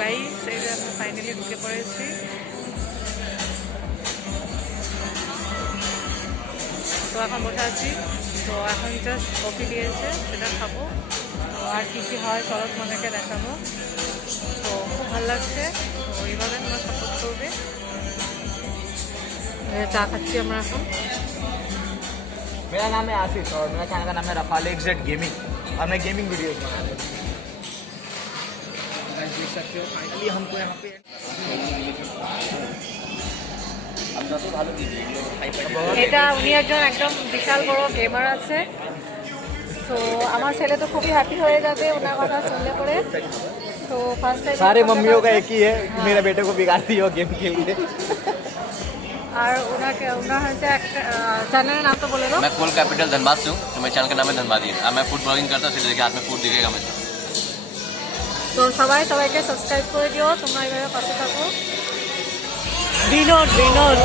Guys এই যে আমরা ফাইনালি ঢুকে পড়েছি। তো এখন বসে আছি, তো এখন জাস্ট কফি দিয়েছে সেটা খাবো। তো আর কী কী হয় চলো তোমাদেরকে দেখাবো। তো খুব ভালো লাগছে, তো এইভাবে তোমরা সাপোর্ট করবে। চা খাচ্ছি আমরা এখন। मेरा नाम है आसिफ और मेरा चैनल का नाम है रफाल एक्सजेट गेमिंग और मैं गेमिंग वीडियोस बनाता हूँ। देख सकते हो फाइनली हमको यहाँ पे এটা উনি একজন একদম বিশাল বড় গেমার আছে। তো আমার ছেলে তো খুবই হ্যাপি হয়ে যাবে ওনার কথা শুনলে পরে। তো ফার্স্ট টাইম सारे मम्मियों का एक ही है कि मेरे बेटे को बिगाड़ती हो गेम खेल के। और उनके उनका হচ্ছে একটা চ্যানেলের নাম তো বলে দাও। मैं कोल कैपिटल धनबाद से हूँ, तो मेरे चैनल का नाम है धनबादी। मैं फूड ब्लॉगिंग करता हूँ, इसलिए हाथ में फूड दिखेगा मुझे। তো সবাইকে সাবস্ক্রাইব করে দিও, তোমরা এইভাবে পাশে থাকো। Binod Binod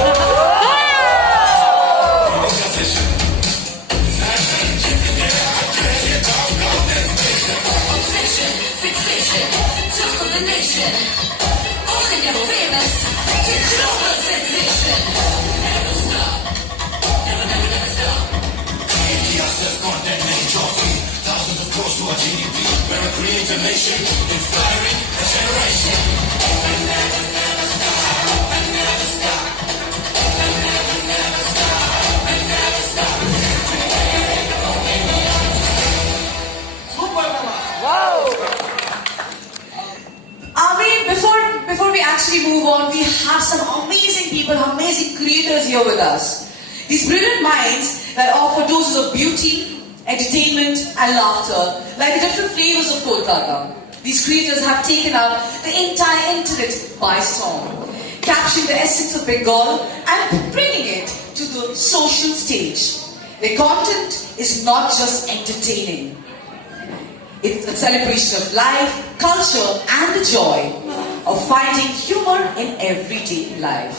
Before we actually move on, we have some amazing people, amazing creators here with us. These brilliant minds that offer doses of beauty, entertainment and laughter, like the different flavors of Kolkata. These creators have taken up the entire internet by storm, capturing the essence of Bengal and bringing it to the social stage. Their content is not just entertaining. It's a celebration of life, culture and the joy of finding humor in everyday life.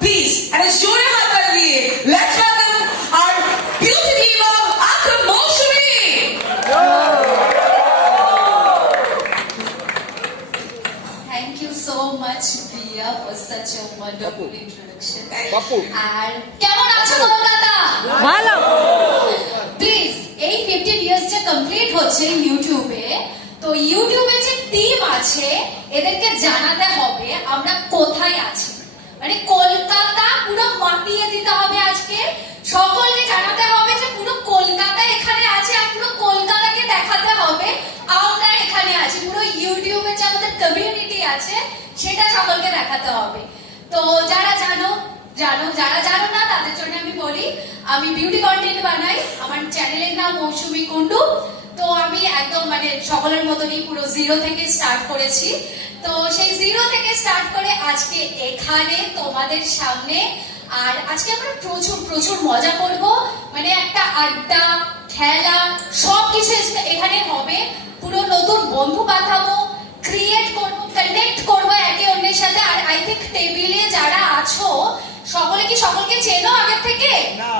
Please, and it's Jure Hatali, let's welcome our beauty diva, Akram Moshumi. Thank you so much, Priya, for such a wonderful introduction. Bapu. And কেমন আছো কলকাতা? ভালো। Please এই 15 years যে complete হচ্ছে ইউটিউবে, তো ইউটিউবে যে টিম আছে এদেরকে জানাতে হবে আমরা কোথায় আছি। মানে কলকাতা পুরো মাতিয়ে দিতে হবে আজকে, সকলকে জানাতে হবে যে পুরো কলকাতা এখানে আছে আর পুরো কলকাতাকে দেখাতে হবে আমরা এখানে আছি। পুরো ইউটিউবে যে আমাদের কমিউনিটি আছে সেটা সকলকে দেখাতে হবে। তো যারা জানো, যারা জানো না তাদের জন্য আমি বলি, আমি বিউটি কন্টেন্ট বানাই, আমার চ্যানেলের নাম মৌসুমী কুন্ডু। তো আমি একদম মানে সকলের মতনই পুরো জিরো থেকে স্টার্ট করেছি। তো সেই জিরো থেকে স্টার্ট করে আজকে এখানে তোমাদের সামনে। আর আজকে আমরা প্রচুর প্রচুর মজা করব, মানে একটা আড্ডা খেলা সবকিছু এখানে হবে। পুরো নতুন বন্ধু বাঁধাবো, ক্রিয়েট করবো, কানেক্ট করবো একে অন্যের সাথে। আর আই থিঙ্ক টেবিলে যারা আছো সকলে কি সকলকে চেনো আগের থেকে? না,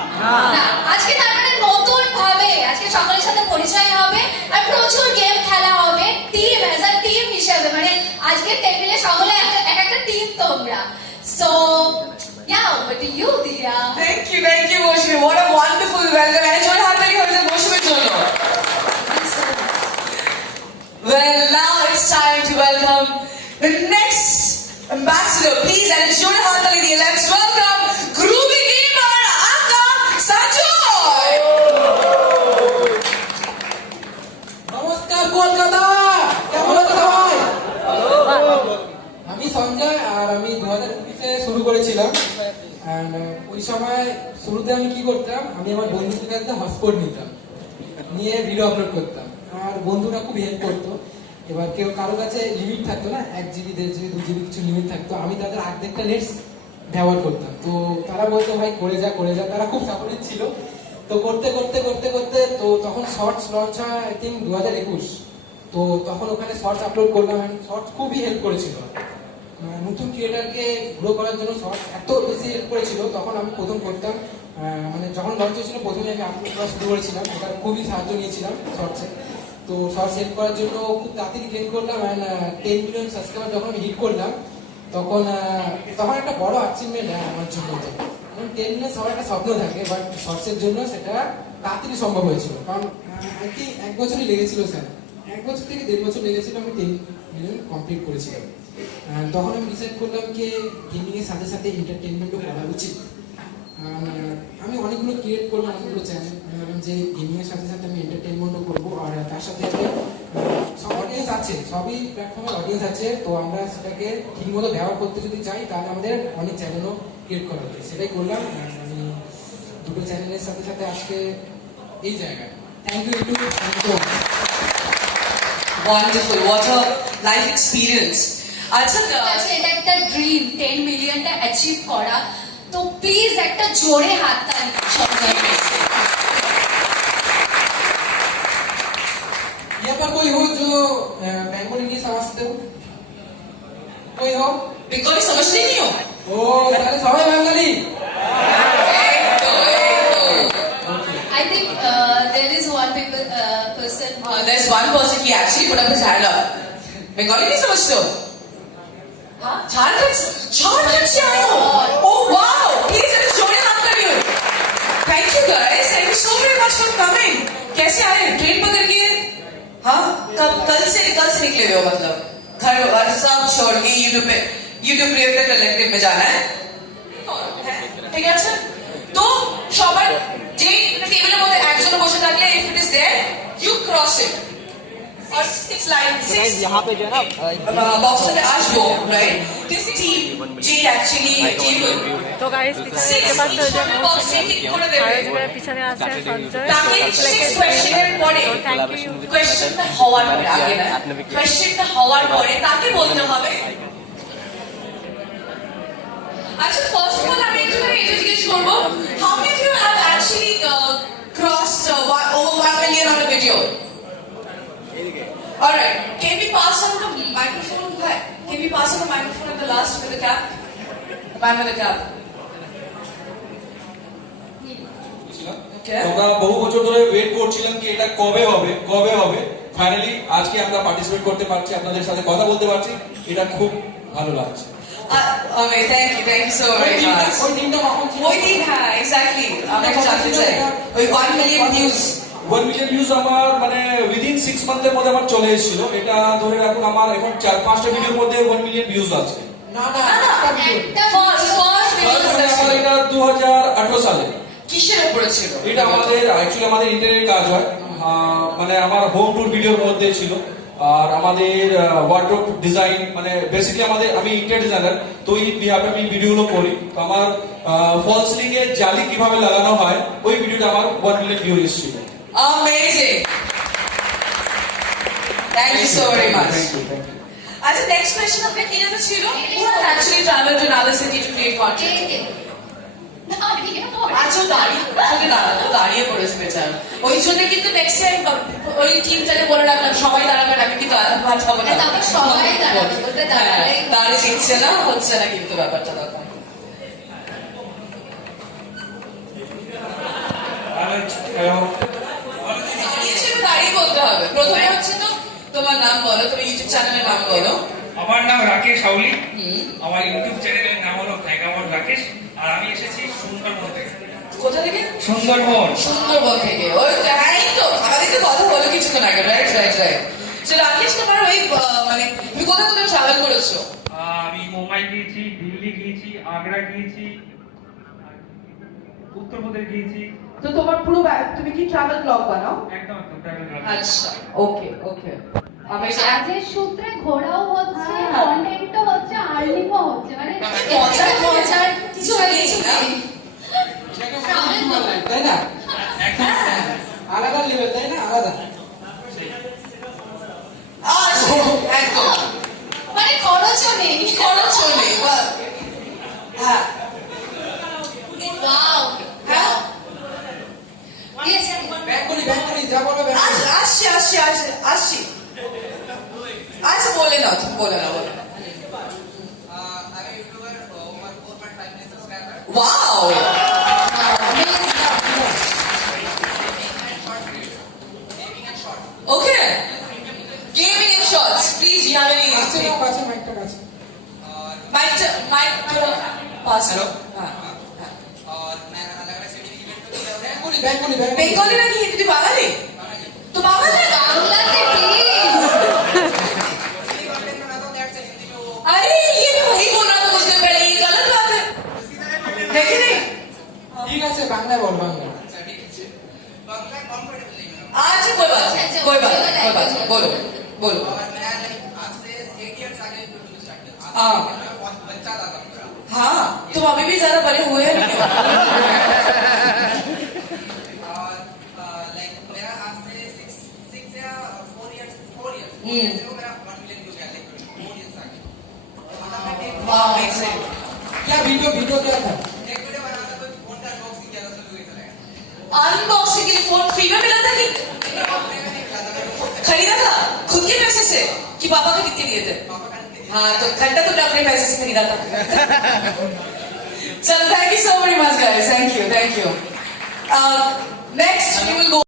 আজকে তার মানে নতুন ভাবে আজকে সকলের সাথে পরিচয় হবে আর প্রচুর গেম খেলা হবে টিম অ্যাজ আ টিম হিসেবে। মানে আজকে টেবিলে সকলে একটা টিম তোমরা। So yeah, over to you, Diya. Thank you, Moshumi. What a wonderful welcome. And Jure Hatali হয়েছে মৌসুমীর জন্য। Well, now it's time to welcome the next ambassador. Please, and it's Jure Hatali. Let's welcome groovy gamer Aka Sanjoy. নমস্কার কলকাতা, কেমন আছো সবাই? আমি সঞ্জয় আর আমি 2020-এ শুরু করেছিলাম। ওই সময় শুরুতে আমি কি করতাম, আমি আমার বন্ধুদের কাছে হটস্পট নিতাম, নিয়ে ভিডিও আপলোড করতাম। আর বন্ধুরা খুব হেল্প করতো। এবার কেউ কারো কাছে লিমিট থাকতো না, 1 GB 1.5 GB 2 GB কিছু লিমিট থাকতো, আমি তাদের অর্ধেকটা নেট ব্যবহার করতাম। তো তারা বলতো ভাই করে যা, তারা খুব সাপোর্টিভ ছিল। তো করতে তো তখন শর্টস লঞ্চ হয় আই থিঙ্ক 2021। তো তখন ওখানে শর্টস আপলোড করলাম, শর্টস খুবই হেল্প করেছিল নতুন ক্রিয়েটারকে গ্রো করার জন্য। শর্টস এত বেশি হেল্প করেছিল, তখন আমি প্রথম করতাম, মানে যখন লঞ্চ হয়েছিল প্রথমে আমি আপলোড করা শুরু করেছিলাম, ওটা খুবই সাহায্য নিয়েছিলাম শর্টসে। তো তো শর্ট সেট করার জন্য খুব তাড়াতাড়ি গেইন করলাম অ্যান্ড 10 মিলিয়ন সাবস্ক্রাইবার যখন আমি হিট করলাম তখন একটা বড় অ্যাচিভমেন্ট আমার জন্য। তো 10 মিলিয়ন সবার একটা স্বপ্ন থাকে, বাট শর্টসের জন্য সেটা তাড়াতাড়ি সম্ভব হয়েছিল, কারণ আই থিঙ্ক 1 বছরই লেগেছিল স্যার, 1 বছর থেকে 1.5 বছর লেগেছিল আমি 10 মিলিয়ন কমপ্লিট করেছিলাম। তখন আমি ডিসাইড করলাম যে গেমিং এর সাথে সাথে এন্টারটেনমেন্টও করা উচিত। আমি অনেকগুলো ক্রিয়েট করলাম, অনেকগুলো চ্যানেল, আমি ভাবলাম যে গেমিং এর সাথে সাথে আমি এন্টারটেনমেন্টও করবো, আর তার সাথে সাথে সব অডিয়েন্স আছে, সবই প্ল্যাটফর্মের অডিয়েন্স আছে, তো আমরা সেটাকে ঠিকমতো ব্যবহার করতে যদি চাই তাহলে আমাদের অনেক চ্যানেলও ক্রিয়েট করা উচিত, সেটাই করলাম। আমি দুটো চ্যানেলের সাথে সাথে আজকে এই জায়গায়। Thank you to Wonderful. What a life experience. আচ্ছা আচ্ছা, এটা একটা ড্রিম 10 মিলিয়নটা অ্যাচিভ করা, তো প্লিজ একটা জোরে হাততালি সবাই। यहाँ पर कोई हो जो बेंगोली नहीं समझते हो? कोई हो? बेंगली समझते नहीं हो? ओ सारे Sawai Bengali. I think there is one person. There's one person he actually put up his hand up. Bengali नहीं समझते हो? हाँ, झारखंड से आए हो? Oh wow! Please let's join up for you. Thank you guys. Thank you so very much for coming. कैसे आए? Train पकड़ के? हाँ, कल से निकले हुए हो मतलब? घर सब छोड़ के YouTube क्रिएटर कलेक्टिव में जाना है? ঠিক আছে? তো সবার যে টেবিলের মধ্যে একজন বসে থাকলে if it is there, you cross it. और 6 लाइन यहाँ पे जो है ना বক্সে আসবো, right? This team যে actually table তো গাইস পিছনে দেখতে পাচ্ছ যে বক্সে ঠিক করে দেবে। আয়োজকের পিছনে আছে সঞ্জয়। তাকে 6 কোয়েশ্চেনের পরে কোয়েশ্চেনটা হওয়ার পরে আগে না কোয়েশ্চেনটা হওয়ার পরে তাকে বলতে হবে। আচ্ছা, ফার্স্ট অফ অল আমি একটু এটা জিজ্ঞেস করবো, how many of you have actually crossed over 1 million on a video? Alright, can we pass on the microphone? Can we pass on the microphone at the last with the cap? Man with the cap. Okay. আমরা বহু বছর ধরে wait করছিলাম কি এটা কবে হবে finally আজকে আমরা পার্টিসিপেট করতে পারছি, আপনাদের সাথে কথা বলতে পারছি, এটা খুব ভালো লাগছে। Okay, thank you so very much. ওই দিনটা কখন ছিল? ওই দিন, হ্যাঁ, এক্স্যাক্টলি আমরা একটু জানতে চাই ওই 1 মিলিয়ন ভিউজ। 1 মিলিয়ন ভিউজ আমার মানে উইদিন 6 মান্থের মধ্যে আমার চলে এসেছিল। এটা ধরে রাখুন আমার এখন 4-5টা ভিডিওর মধ্যে 1 মিলিয়ন ভিউজ আছে। না একটা ফার্স্ট আমার এটা 2018 সালে। কিসের উপরে ছিল? এটা অ্যাকচুয়ালি আমাদের ইন্টারনেট কাজ হয়, মানে আমার হোম ট্যুর ভিডিওর মধ্যে ছিল, আর আমাদের ওয়ার্ডরোব ডিজাইন, মানে বেসিক্যালি আমি ইন্টেরিয়র ডিজাইনার, তো এই বিহাফে আমি ভিডিওগুলো করি। তো আমার ফল সিলিং এর জালি কিভাবে লাগানো হয় ওই ভিডিওটা আমার 1 মিলিয়ন ভিউ এসেছিল। Amazing. Thank you so very much. আচ্ছা, নেক্সট কোয়েশ্চেন আপনার কি জানা ছিল? Who has actually traveled to another city to create content? আচ্ছা, দাঁড়িয়ে পড়েছে বেচারা। ওই জন্য কিন্তু নেক্সট টাইম ওই টিমটাকে বলে রাখলাম সবাই দাঁড়াবেন, আমি কিন্তু ভাত খাবো না। তারপর সবাই দাঁড়াবে, বলতে দাঁড়ালে দাঁড়িয়ে দিচ্ছে না, হচ্ছে না কিন্তু ব্যাপারটা তখন। দাঁড়িয়ে বলতে হবে। প্রথমে হচ্ছে তো তোমার নাম বলো, তোমার ইউটিউব চ্যানেলের নাম বলো। আমার নাম রাকেশ হাউলি, হুম। আমার ইউটিউব চ্যানেলের নাম হলো ভ্যাগামন রাকেশ, আর আমি এসেছি সুন্দরবন থেকে। কোথা থেকে? সুন্দরবন। সুন্দরবন থেকে। ওই হ্যাঁ, এই তো আমাদেরকে কথা বলো কিছুক্ষণ আগে, রাইট। তো রাকেশ, তোমার ওই মানে তুমি কোথায় ট্রাভেল করেছো? আমি মুম্বাই গিয়েছি, দিল্লি গিয়েছি, আগ্রা গিয়েছি, উত্তরপ্রদেশ গিয়েছি। তো তোমার পুরো তুমি কি ট্রাভেল ব্লগ বানাও? একদম ট্রাভেল। আচ্ছা, ওকে। কাজের সূত্রে ঘোরাও হচ্ছে, কন্টেন্টও হচ্ছে, আর্নিংও হচ্ছে, মানে মজার কিছু নেই না? তাই না? আলাদা লেভেল, তাই না? আলাদা। একদম মানে খরচও নেই। হ্যাঁ, ওয়াও। হ্যাঁ। দিয়েছে। বেঙ্গলি যা বলবে বেঙ্গলি। আসছি। আচ্ছা, বলে নাও, তুমি বলে নাও। Wow! Okay. কাছে নাও, কাছে মাইকটা কাছে। माइक थोड़ा पास हेलो। हाँ और मैं अलग अलग सर्टिफिकेट तो दिया है। बेंगोली बेंगोली में नहीं तुझे बांगाली तो बांगाली বাংলাতে প্লিজ। अरे ये भी वही बोला था मुझसे पहले ये गलत बात है कि नहीं ঠিক আছে বাংলায় বল বাংলা। आज कोई बात नहीं कोई बात नहीं कोई बात नहीं बोलो बोलो हाँ हाँ तुम अभी भी ज्यादा बड़े हुए हैं नहीं क्या वीडियो क्या था? अनबॉक्सिंग के लिए फोन फ्री में मिला था कि खरीदा था खुद के पैसे से कि पापा के कितने दिए थे हाँ तो घंटा तुमने अपने पैसे से खरीदा था चलो thank you so very much guys thank you next we will go